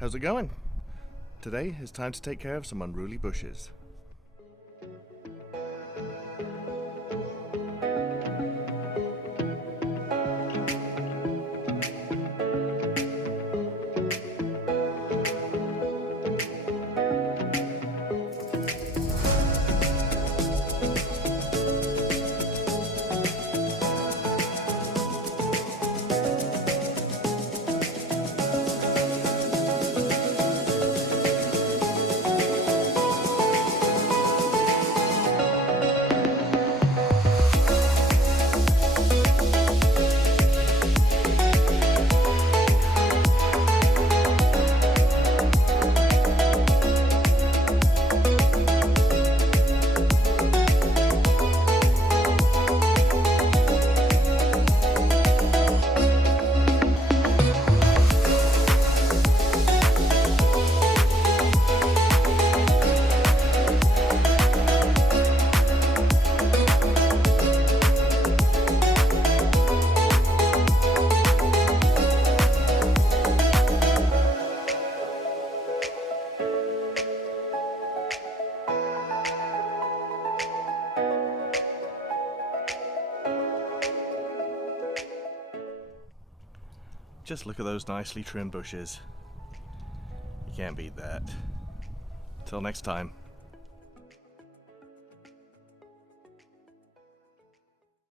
How's it going? Today is time to take care of some unruly bushes. Just look at those nicely trimmed bushes. You can't beat that. Till next time.